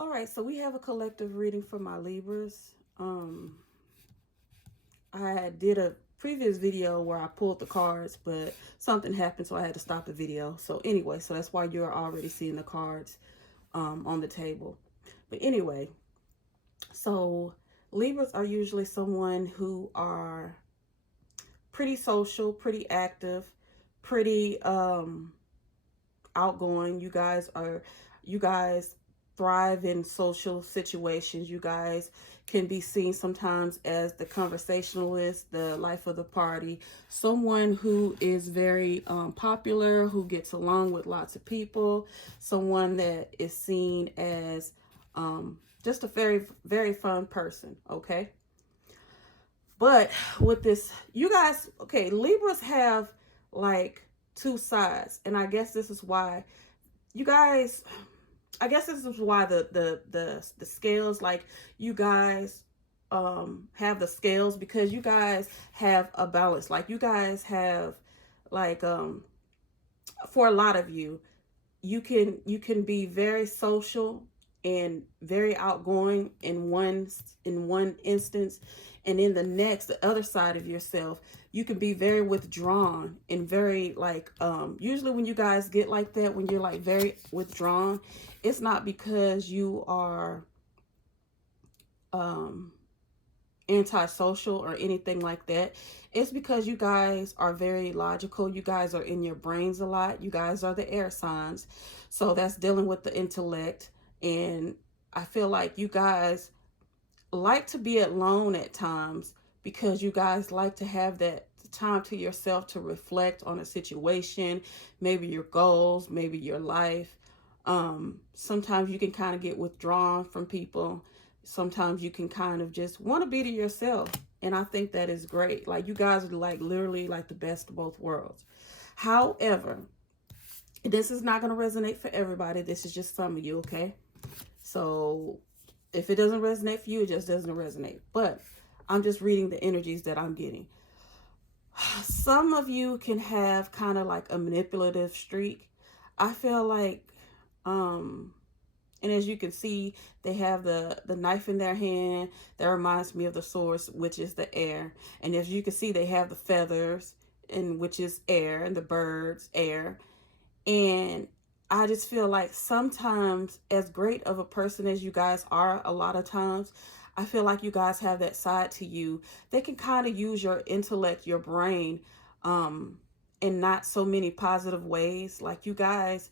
All right, so we have a collective reading for my Libras. I did a previous video where I pulled the cards, but something happened, so I had to stop the video. So anyway, so that's why you're already seeing the cards on the table. But anyway, so Libras are usually someone who are pretty social, pretty active, pretty outgoing. You guys thrive in social situations. You guys can be seen sometimes as the conversationalist, the life of the party, someone who is very popular, who gets along with lots of people, someone that is seen as just a very, very fun person, okay? But with this, you guys, okay, Libras have like two sides, and I guess this is why you guys, I guess this is why the scales, like you guys have the scales, because you guys have a balance. Like you guys have like for a lot of you, you can be very social and very outgoing in one instance, and in the next, the other side of yourself, you can be very withdrawn and very like usually when you guys get like that, when you're like very withdrawn, it's not because you are um antisocial or anything like that. It's because you guys are very logical. You guys are in your brains a lot. You guys are the air signs. So that's dealing with the intellect. And I feel like you guys like to be alone at times because you guys like to have that time to yourself to reflect on a situation, maybe your goals, maybe your life. Sometimes you can kind of get withdrawn from people. Sometimes you can kind of just want to be to yourself. And I think that is great. Like you guys are like literally like the best of both worlds. However, this is not going to resonate for everybody. This is just some of you, okay? So if it doesn't resonate for you, it just doesn't resonate. But I'm just reading the energies that I'm getting. Some of you can have kind of like a manipulative streak. I feel like and as you can see, they have the knife in their hand. That reminds me of the source, which is the air. And as you can see, they have the feathers, and which is air, and the birds, air. And I just feel like sometimes, as great of a person as you guys are, a lot of times, I feel like you guys have that side to you. They can kind of use your intellect, your brain, in not so many positive ways. Like you guys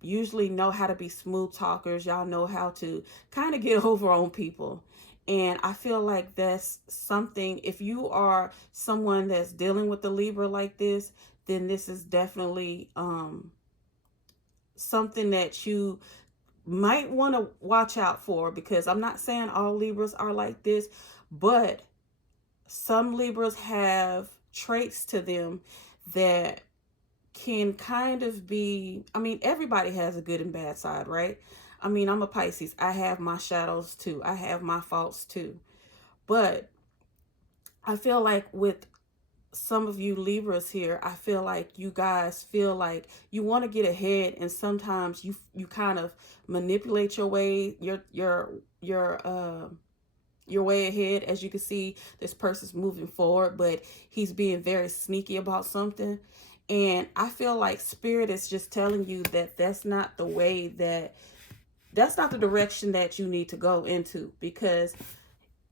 usually know how to be smooth talkers. Y'all know how to kind of get over on people. And I feel like that's something, if you are someone that's dealing with the Libra like this, then this is definitely something that you might want to watch out for, because I'm not saying all Libras are like this, but some Libras have traits to them that can kind of be, I mean, everybody has a good and bad side, right? I mean, I'm a Pisces. I have my shadows too. I have my faults too. But I feel like with some of you Libras here, I feel like you guys feel like you want to get ahead, and sometimes you kind of manipulate your way, your way ahead. As you can see, this person's moving forward, but he's being very sneaky about something. And I feel like Spirit is just telling you that that's not the way, that's not the direction that you need to go into, because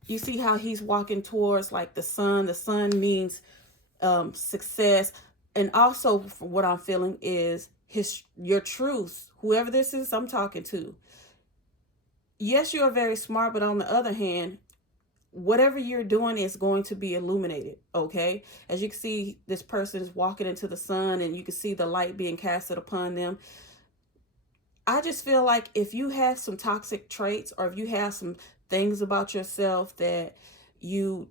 you see how he's walking towards like the sun. The sun means success. And also what I'm feeling is your truth, whoever this is I'm talking to. Yes, you are very smart, but on the other hand, whatever you're doing is going to be illuminated, okay? As you can see, this person is walking into the sun, and you can see the light being casted upon them. I just feel like if you have some toxic traits, or if you have some things about yourself that you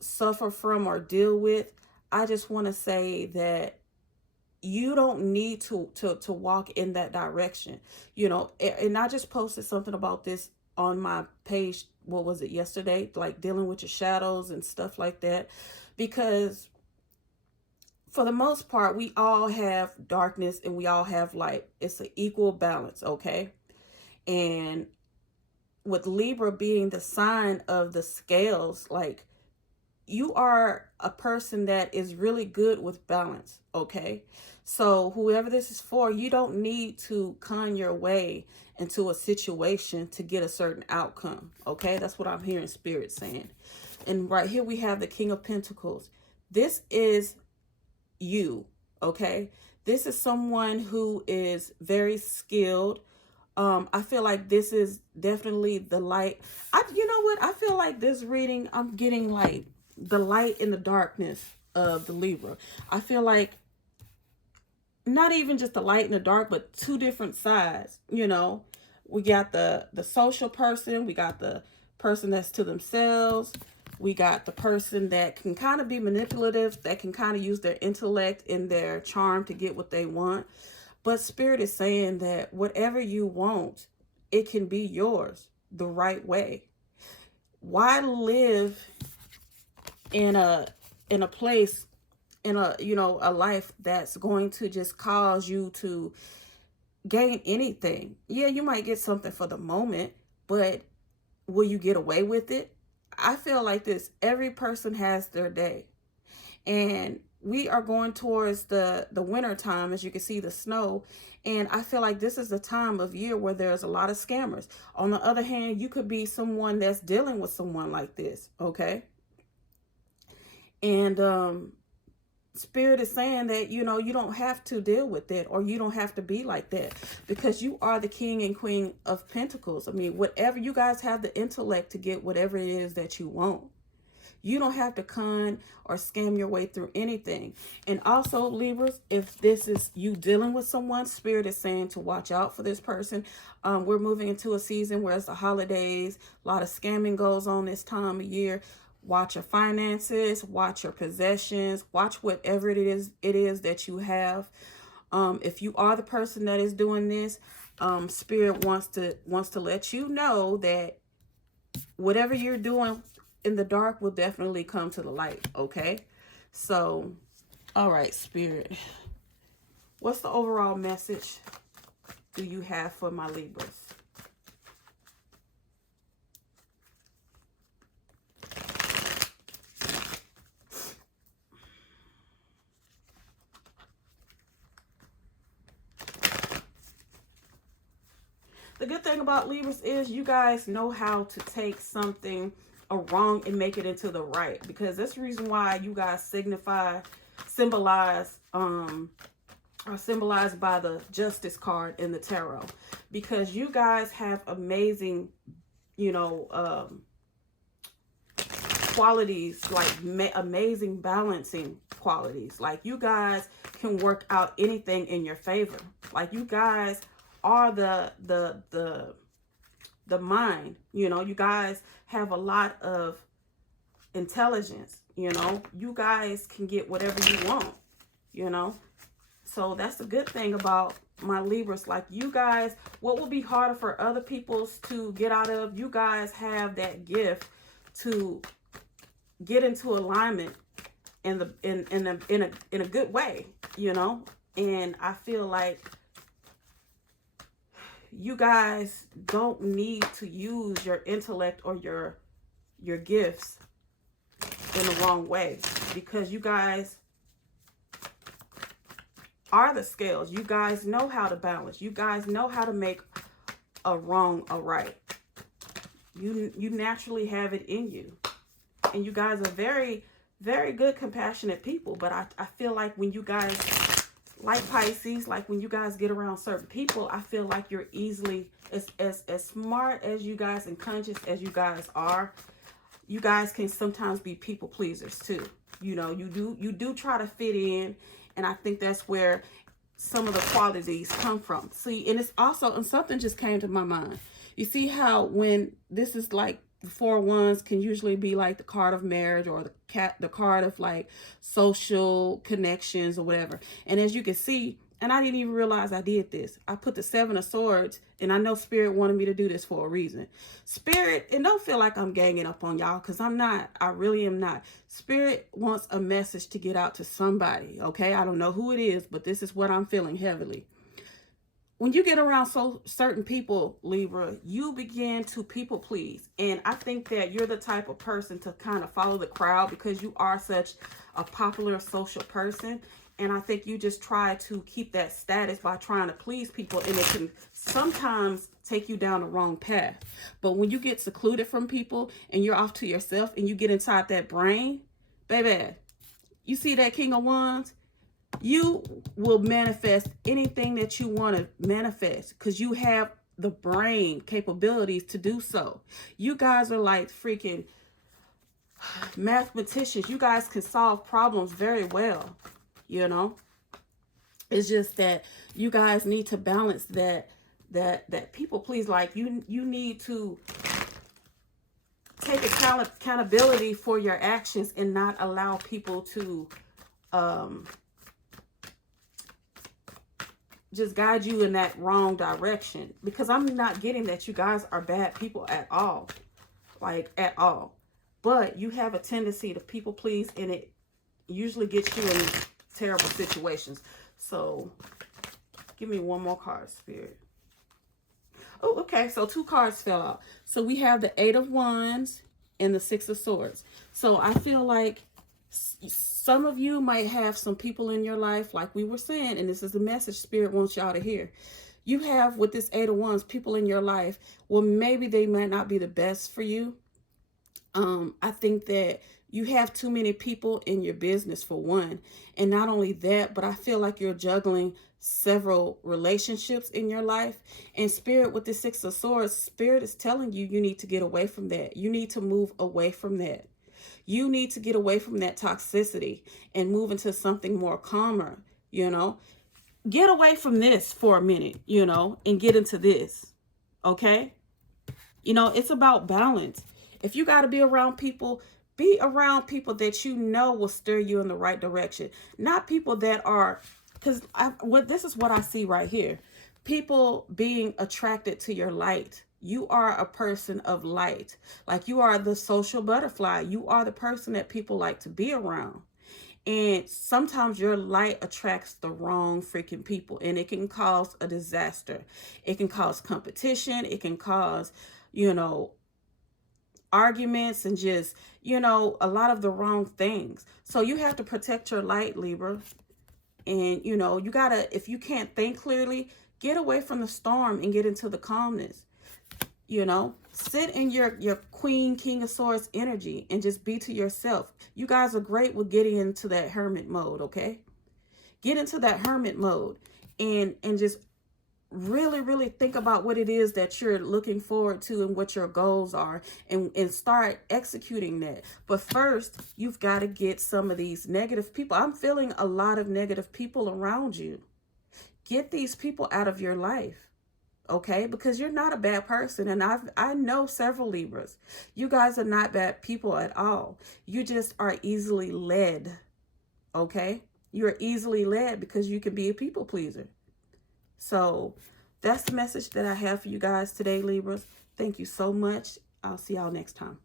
suffer from or deal with, I just want to say that you don't need to walk in that direction, you know. And I just posted something about this on my page, what was it, yesterday, like dealing with your shadows and stuff like that, because for the most part we all have darkness and we all have light. It's an equal balance, okay? And with Libra being the sign of the scales, like, you are a person that is really good with balance, okay? So whoever this is for, you don't need to con your way into a situation to get a certain outcome, okay? That's what I'm hearing Spirit saying. And right here we have the King of Pentacles. This is you, okay? This is someone who is very skilled. I feel like this is definitely the light. You know what? I feel like this reading, I'm getting like the light in the darkness of the Libra. I feel like not even just the light in the dark, but two different sides. You know, we got the social person, we got the person that's to themselves, we got the person that can kind of be manipulative, that can kind of use their intellect and their charm to get what they want. But Spirit is saying that whatever you want, it can be yours the right way. Why live in a place, in a, you know, a life that's going to just cause you to gain anything? Yeah, you might get something for the moment, but will you get away with it? I feel like this. Every person has their day. And we are going towards the winter time, as you can see the snow. And I feel like this is the time of year where there's a lot of scammers. On the other hand, you could be someone that's dealing with someone like this, okay? And Spirit is saying that, you know, you don't have to deal with it, or you don't have to be like that, because you are the King and Queen of Pentacles. I mean, whatever, you guys have the intellect to get whatever it is that you want. You don't have to con or scam your way through anything. And also, Libras, if this is you dealing with someone, Spirit is saying to watch out for this person. We're moving into a season where it's the holidays. A lot of scamming goes on this time of year. Watch your finances, watch your possessions, watch whatever it is that you have. If you are the person that is doing this, Spirit wants to let you know that whatever you're doing in the dark will definitely come to the light, okay? So, all right, Spirit, what's the overall message do you have for my Libras? The good thing about Libras is you guys know how to take something wrong and make it into the right, because that's the reason why you guys symbolize are symbolized by the Justice card in the tarot, because you guys have amazing, you know, qualities, like amazing balancing qualities. Like, you guys can work out anything in your favor. Like, you guys are the mind, you know. You guys have a lot of intelligence, you know. You guys can get whatever you want, you know. So that's the good thing about my Libras. Like, you guys, what will be harder for other peoples to get out of, you guys have that gift to get into alignment in a good way, you know. And I feel like you guys don't need to use your intellect or your gifts in the wrong way, because you guys are the scales. You guys know how to balance. You guys know how to make a wrong a right. You naturally have it in you. And you guys are very, very good, compassionate people. But I feel like when you guys, like Pisces, like when you guys get around certain people, I feel like you're easily, as smart as you guys and conscious as you guys are, you guys can sometimes be people pleasers too. You know, you do try to fit in, and I think that's where some of the qualities come from. See, and it's also, and something just came to my mind. You see how when this is like, the 4 Wands can usually be like the card of marriage, or the card of like social connections or whatever. And as you can see, and I didn't even realize I did this, I put the 7 of Swords, and I know Spirit wanted me to do this for a reason. Spirit, and don't feel like I'm ganging up on y'all, because I'm not. I really am not. Spirit wants a message to get out to somebody, okay? I don't know who it is, but this is what I'm feeling heavily. when you get around certain people, Libra, you begin to people please. And I think that you're the type of person to kind of follow the crowd because you are such a popular social person. And I think you just try to keep that status by trying to please people. And it can sometimes take you down the wrong path. But when you get secluded from people and you're off to yourself and you get inside that brain, baby, you see that King of Wands? You will manifest anything that you want to manifest because you have the brain capabilities to do so. You guys are like freaking mathematicians. You guys can solve problems very well, you know. It's just that you guys need to balance that people please. Like you need to take accountability for your actions and not allow people to just guide you in that wrong direction, because I'm not getting that you guys are bad people at all, like at all. But you have a tendency to people please, and it usually gets you in terrible situations. So give me one more card, Spirit. Oh, okay. So 2 cards fell out. So we have the 8 of Wands and the 6 of Swords. So I feel like some of you might have some people in your life, like we were saying, and this is the message Spirit wants y'all to hear. You have, with this 8 of Wands, people in your life. Well, maybe they might not be the best for you. I think that you have too many people in your business, for one. And not only that, but I feel like you're juggling several relationships in your life. And Spirit, with the 6 of Swords, Spirit is telling you, you need to get away from that. You need to move away from that. You need to get away from that toxicity and move into something more calmer, you know. Get away from this for a minute, you know, and get into this, okay? You know, it's about balance. If you got to be around people, be around people that you know will steer you in the right direction. Not people that are, because this is what I see right here. People being attracted to your light. You are a person of light. Like, you are the social butterfly. You are the person that people like to be around. And sometimes your light attracts the wrong freaking people, and it can cause a disaster. It can cause competition. It can cause, you know, arguments and just, you know, a lot of the wrong things. So you have to protect your light, Libra. And, you know, you gotta, if you can't think clearly, get away from the storm and get into the calmness. You know, sit in your Queen, King of Swords energy and just be to yourself. You guys are great with getting into that hermit mode, okay? Get into that hermit mode and just really think about what it is that you're looking forward to and what your goals are, and start executing that. But first, you've got to get some of these negative people. I'm feeling a lot of negative people around you. Get these people out of your life. Okay, because you're not a bad person, and I know several Libras. You guys are not bad people at all. You just are easily led. Okay, you're easily led because you can be a people pleaser. So that's the message that I have for you guys today, Libras. Thank you so much. I'll see y'all next time.